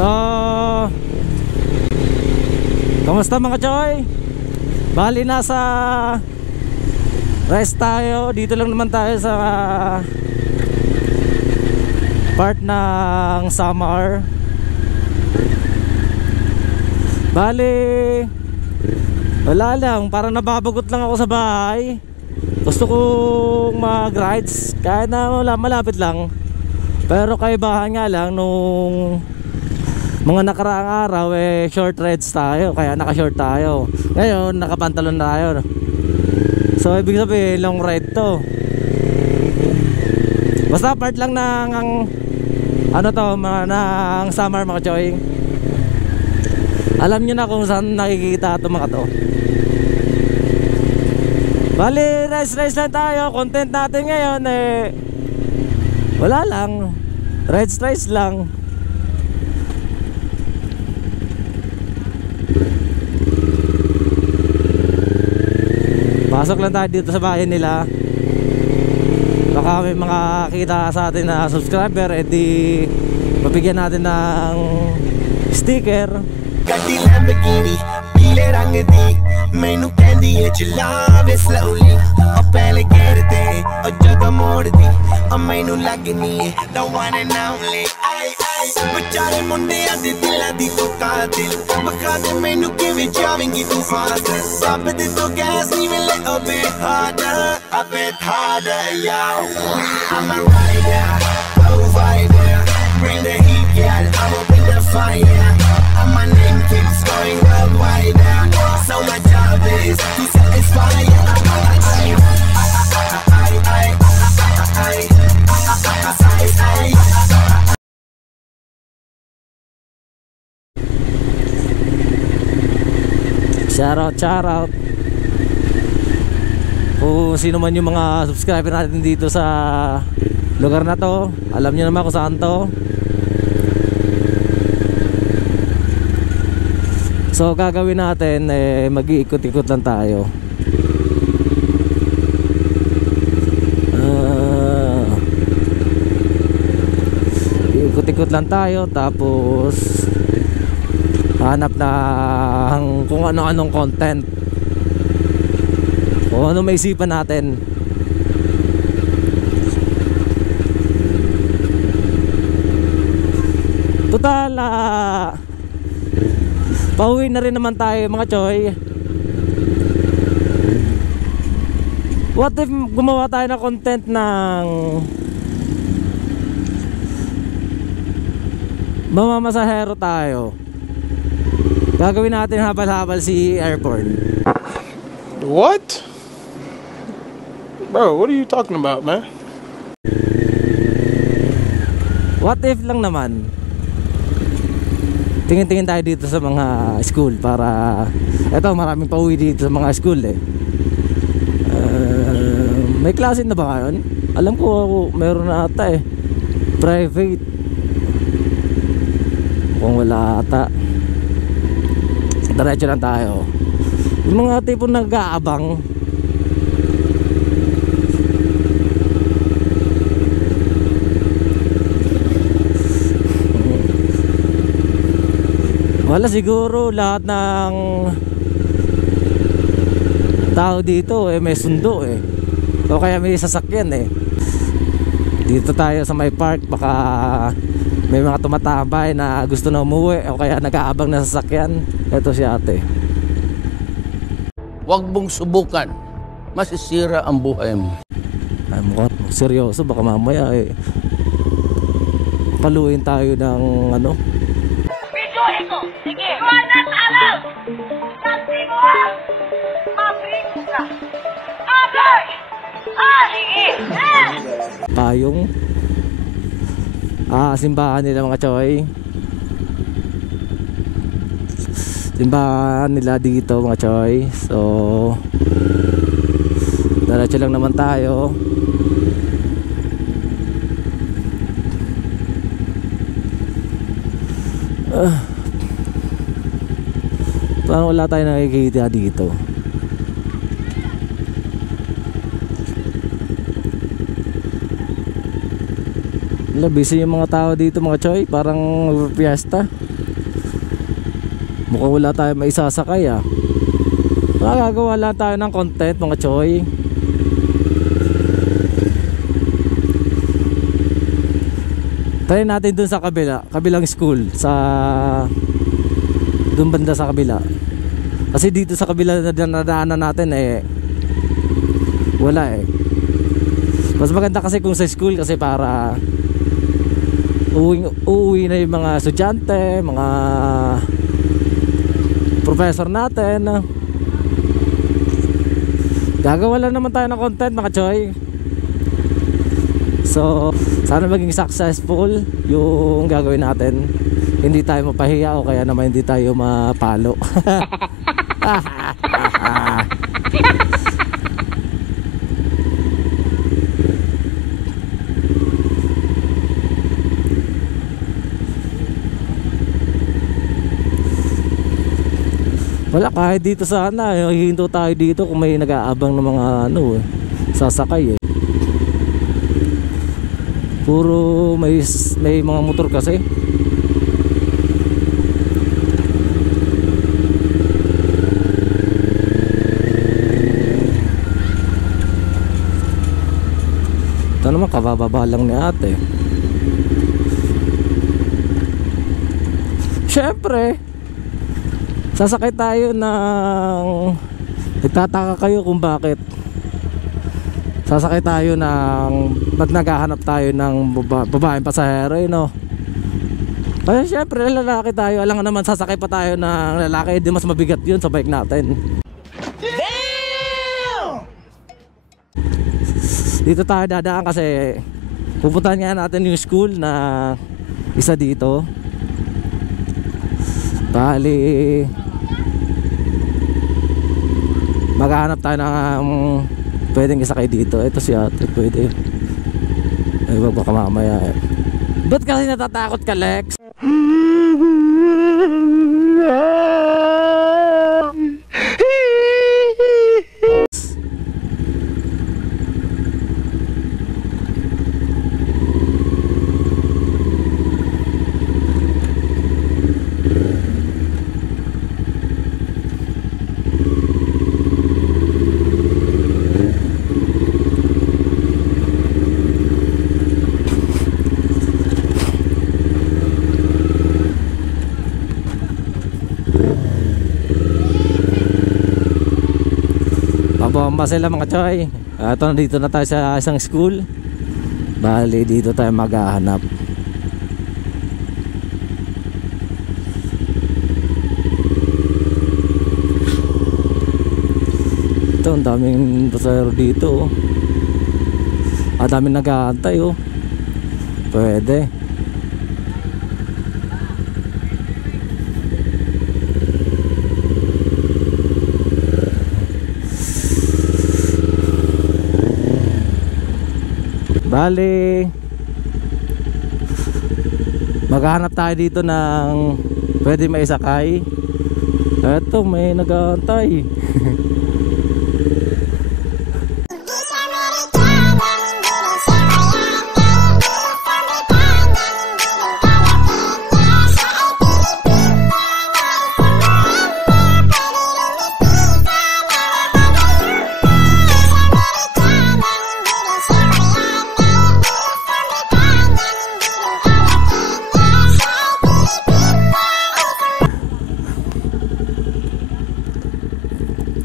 So, kamusta mga choy? Bali nasa rest tayo. Dito lang naman tayo sa part ng Samar. Bali wala lang, parang nababagot lang ako sa bahay. Gusto kong mag-rides kahit na malapit lang. Pero kaibahan nga lang nung mga nakaraang araw short rides tayo, kaya naka-short tayo. Ngayon nakapantalon na tayo. So ibig sabihin long ride to. Basta part lang ng ano to, ng Samar mga choy. Alam nyo na kung saan nakikita itong mga to. Bali rides lang tayo. Content natin ngayon wala lang, rides lang. Pasok lang tayo dito sa bahay nila. Baka may makakita sa atin na subscriber, edi mabigyan natin ng sticker. ਗੱਡੀ ਲੈਂਬਰਗਿਨੀ ਪੀਲੇ ਰੰਗ ਦੀ ਮੈਨੂੰ ਕਹਿੰਦੀ ਏ ਚਲਾ ਵੇ ਸਲੋਲੀ ਉਹ ਪਹਿਲੇ ਗੇੜ ਤੇ ਉਹ ਜਦੋਂ ਮੋੜਦੀ ਉਹ ਮੈਨੂੰ ਲੱਗਨੀ ਏ the one and only ਵਿਚਾਰੇ ਮੁੰਡਿਆਂ ਦੇ ਦਿਲਾਂ ਦੀ ਤੂੰ ਕਾਤਿਲ ਵਖਾ ਦੇ ਮੈਨੂੰ ਕਿਵੇਂ ਜਾਵੇਂਗੀ ਤੂੰ ਫਾਸਟ ਰੱਬ ਦੇ ਤੋਂ ਗੈਸ ਨਹੀਂ ਮਿਲੇ a bit harder yo I'm a rider provider bring the heat girl I will bring the fire and my name keeps going worldwide so my job is to satisfy Shout out kung sino man yung mga subscriber natin dito sa lugar na to. Alam nyo naman kung saan to. So gagawin natin mag-iikot-ikot lang tayo. Ikot-ikot lang tayo, tapos hanap ng kung ano-anong content, kung ano maisipan natin. Total pauwi na rin naman tayo mga choy. What if gumawa tayo ng content ng mamamasahero tayo? Gagawin natin habal-habal si Airborne. What? Bro, what are you talking about, man? What if lang naman tingin-tingin tayo dito sa mga school, para eto maraming pauwi dito sa mga school may klase na ba ngayon? Alam ko meron na ata private. Kung wala ata, diretso lang tayo. Yung mga tipong nag-aabang, wala, siguro lahat ng tao dito may sundo o kaya may sasakyan Dito tayo sa may park, baka may mga tumatambay na gusto na umuwi o kaya nag-aabang na sasakyan. Ito si ate. Huwag mong subukan, masisira ang buhay mo. Ay, mukhang seryoso, baka mamaya paluin tayo ng ano. Videoin ko! Sige! Iwan na talo! Sabi mo ha! Mabrik ka! Agay! Sige! Payong simbahan nila mga choy. Simbahan nila dito mga choy. So diretso lang naman tayo. Parang wala tayong nakikita dito. Busy yung mga tao dito mga choy, parang fiesta. Mukhang wala tayo maisasakay ah. Magagawa lang tayo ng content mga choy. Try natin dun sa kabilang school, sa dun banda sa kabila. Kasi dito sa kabila na nadaanan natin eh wala eh. Mas maganda kasi kung sa school, kasi para uuwi na yung mga estudyante, mga professor natin. Gagawa lang naman tayo ng content mga choy. So sana maging successful yung gagawin natin. Hindi tayo mapahiya o kaya naman hindi tayo mapalo. Wala, kahit dito sana hihinto tayo dito kung may nag-aabang ng mga sasakay eh. Puro may mga motor kasi. Ito naman kabababa lang ni ate. Syempre sasakay tayo ng, nagtataka kayo kung bakit sasakay tayo ng, ba't naghahanap tayo ng babaeng pasahero no? Kasi syempre lalaki tayo, alam nga naman sasakay pa tayo ng lalaki, di mas mabigat yun sa bike natin. Damn! Dito tayo dadaan kasi pupuntahan nga natin yung school na isa dito. Bali maghahanap tayo ng pwedeng isakay dito. Ito si ate, pwede. Ay wag baka mamaya eh. Ba't kasi natatakot ka, Lex? Pabomba sila mga choy. Ito na, dito na tayo sa isang school. Bali dito tayo maghahanap. Ito ang daming pasahero dito oh. Daming nag-aantay oh. Pwede. Bali maghahanap tayo dito ng pwede maisakay. Eto may nag-aantay.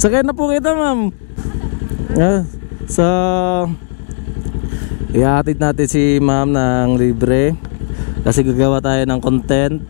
Sakay na po kita ma'am. So ihatid natin si ma'am ng libre kasi gagawa tayo ng content.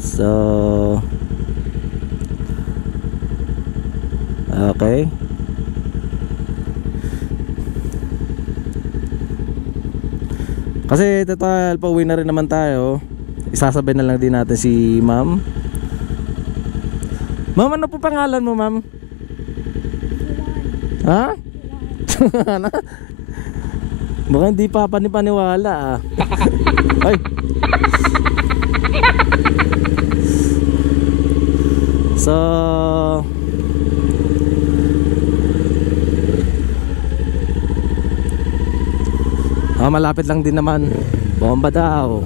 So okay. Kasi total pauwi na rin naman tayo. Isasabay na lang din natin si ma'am. Ma'am, ano po pangalan mo, ma'am? Ha? Baka hindi pa panipaniwala ah. Ay. So malapit lang din naman. Bomba daw.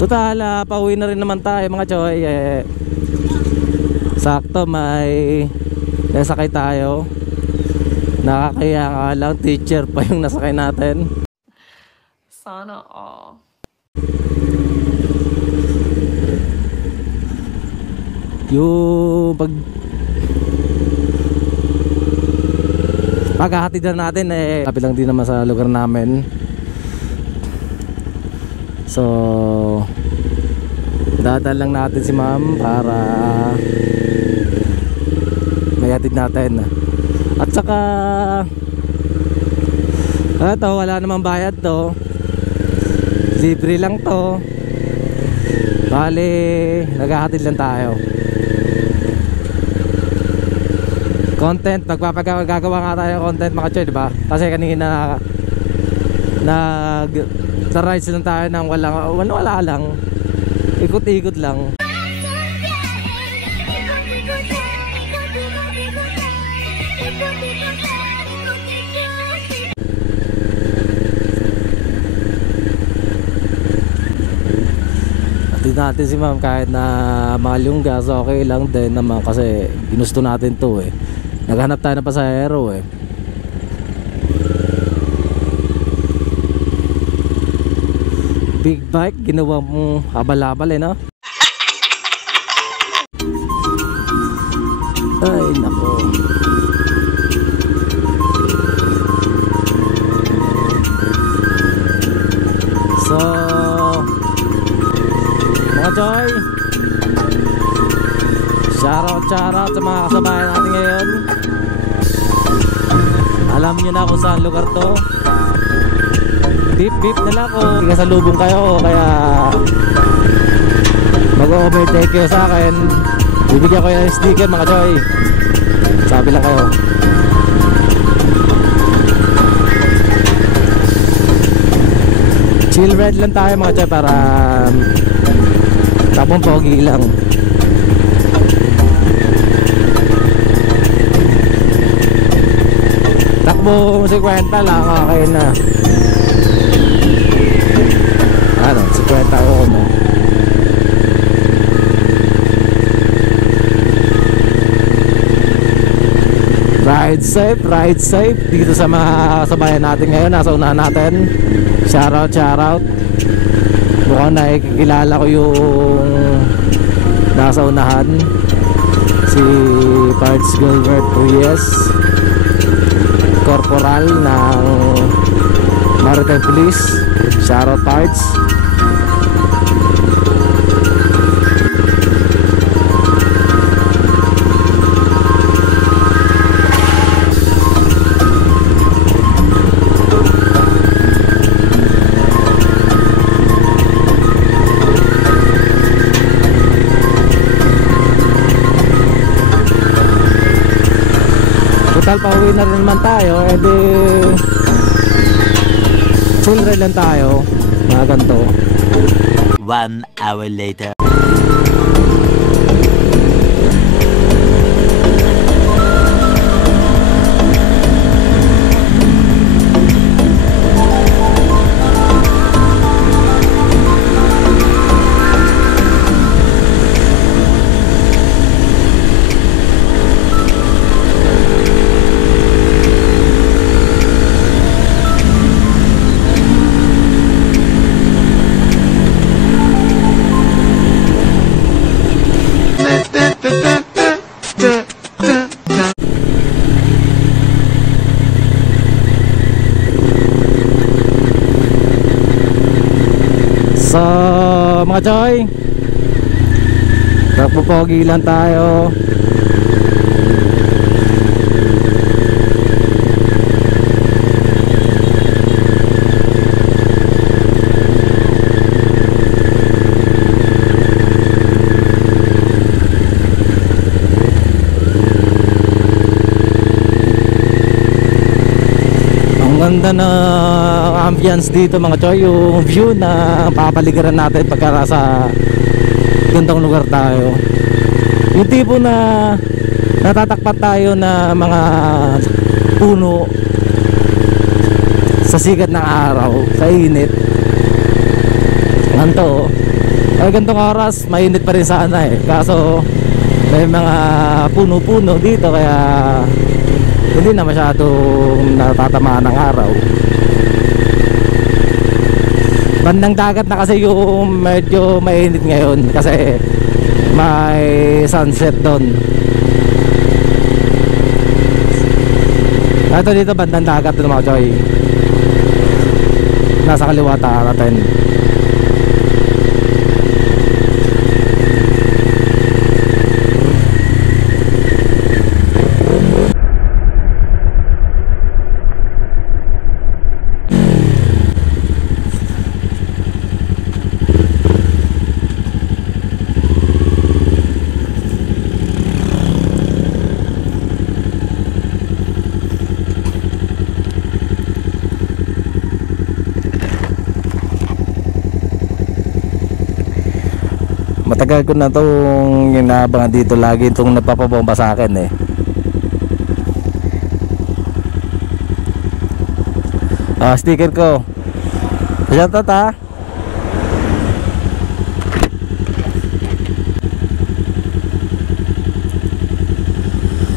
Total, pauwi na rin naman tayo mga choy. Sakto may nasakay tayo. Nakakaya nga lang, teacher pa yung nasakay natin. Sana all. Yung paghahatid na natin lapit lang din naman sa lugar namin. So dadal lang natin si ma'am para mayatid natin. At saka ito, wala namang bayad to, libre lang to. Bali naghahatid lang tayo. Content, gagawa nga tayo content mga choy, diba? Kasi kanina nag-rides lang tayo ng wala lang, ikot-ikot lang. Atid natin si ma'am kahit na mahal yung gas, okay lang din naman kasi ginusto natin to eh. Naghanap tayo ng pasahero eh. Big bike, ginawa mo habal-habal eh, no? Ay nako. So mga choy, shoutout sa mga kasabayan natin ngayon. Alam nyo na kung saan lugar to. Beep beep nila ako. Kasalubong kayo kaya mag-overtake kayo sa akin. Bibigyan ko yung sticker mga choy. Sabi lang kayo. Chill ride lang tayo mga choy para tapong pogi lang. Takbo 50 lang, okay na. Ano, 50 ako na. Ride safe dito sa mga kasabayan natin ngayon. Nasa unahan natin. Shoutout. Mukhang nakikilala ko yung nasa unahan, si Parts Gilbert Reyes, Corporal ng Maritime Police. Shoutout Parts. Total pauwi na rin naman tayo, edi chill ride lang tayo mga ganito. 1 hour later. So mga choy, nagpupogi lang tayo. Ganda na ambience dito mga choy, yung view na papaligiran natin pagka sa gandang lugar tayo. Yung tipo na natatakpan tayo na mga puno sa sikat ng araw, sa init. Ganito Gantong oras mainit pa rin sana eh, kaso may mga puno-puno dito kaya hindi na masyadong natatamaan ng araw. Bandang dagat na kasi yung medyo mainit ngayon kasi may sunset doon. Ito dito bandang dagat doon mga choy, nasa kaliwa natin. Matagal ko na itong inaabangan dito, lagi itong nagpapabomba sa akin eh. Sticker ko. Shoutout ha.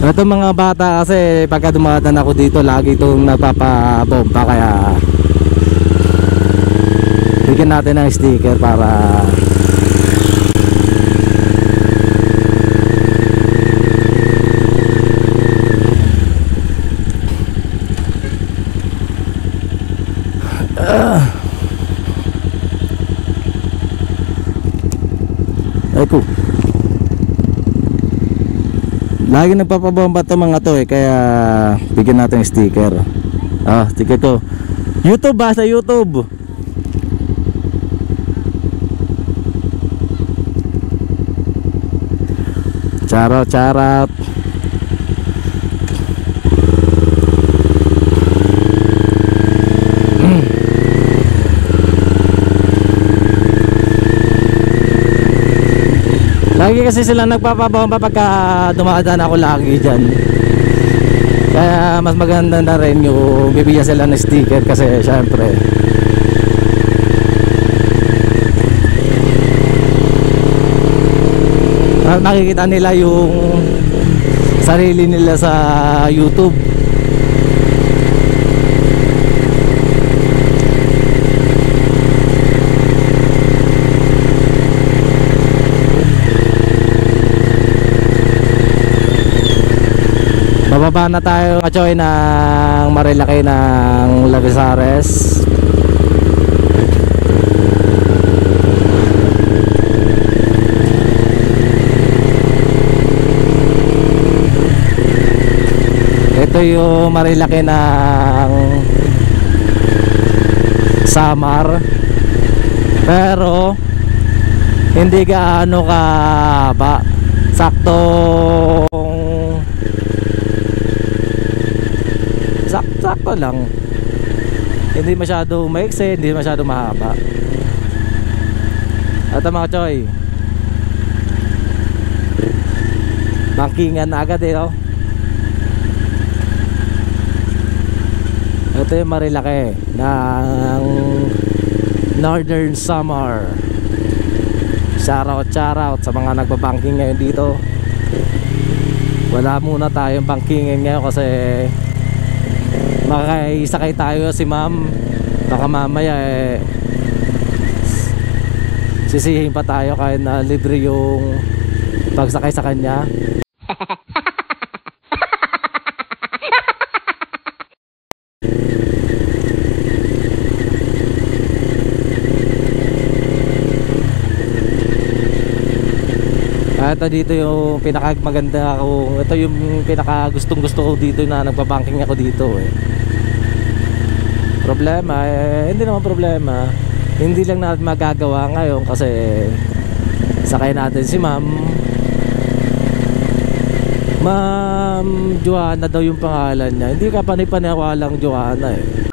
Ito mga bata kasi pagka dumadaan ako dito lagi itong nagpapabomba, kaya bigyan natin ng sticker para Eko. Lagi nagpapabomba to mga to eh, kaya bigyan natin yung sticker. Sticker ko. YouTube ba? Sa YouTube. Charot, charot. Lagi kasi sila nagpapabomba pagka dumadaan ako lagi dyan. Kaya mas maganda na rin yung bibigyan sila ng sticker kasi syempre nakikita nila yung sarili nila sa YouTube. Bababa na tayo kachoy ng Marilaki ng Lavisares. Ito yung Marilaki ng Samar, pero hindi gaano kahaba, sakto lang, hindi masyado maiksi, hindi masyado mahaba. At mga choy, bangkingan na agad eh, no? Ito yung Marilaki ng Northern Samar. Shoutout sa mga nagbabangking ngayon dito. Wala muna tayong bangkingin ngayon kasi makakisakay tayo si ma'am, baka mamaya sisihin pa tayo kahit na libre yung pagsakay sa kanya. Ito dito yung pinakamaganda ko, ito yung pinakagustong gusto ko dito na nagbabanking ako dito eh. Problema hindi naman problema, hindi lang natin magagawa ngayon kasi sakay natin si Ma'am Joanna daw yung pangalan niya. Hindi ka panipaniwalang Joanna eh.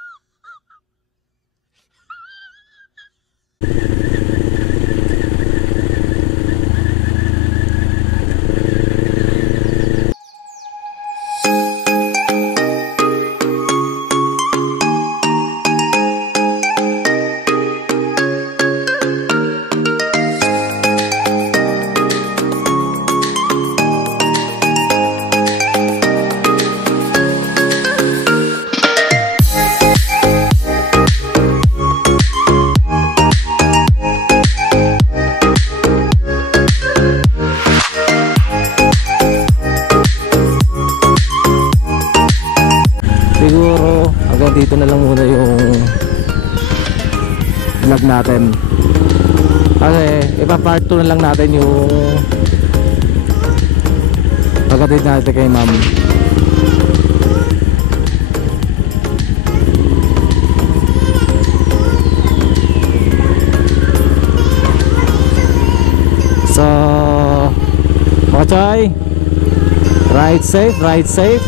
vlog natin. Kasi ipa-part 2 na lang natin yung pagkatid natin kay ma'am. So, mga choy, ride safe, ride safe.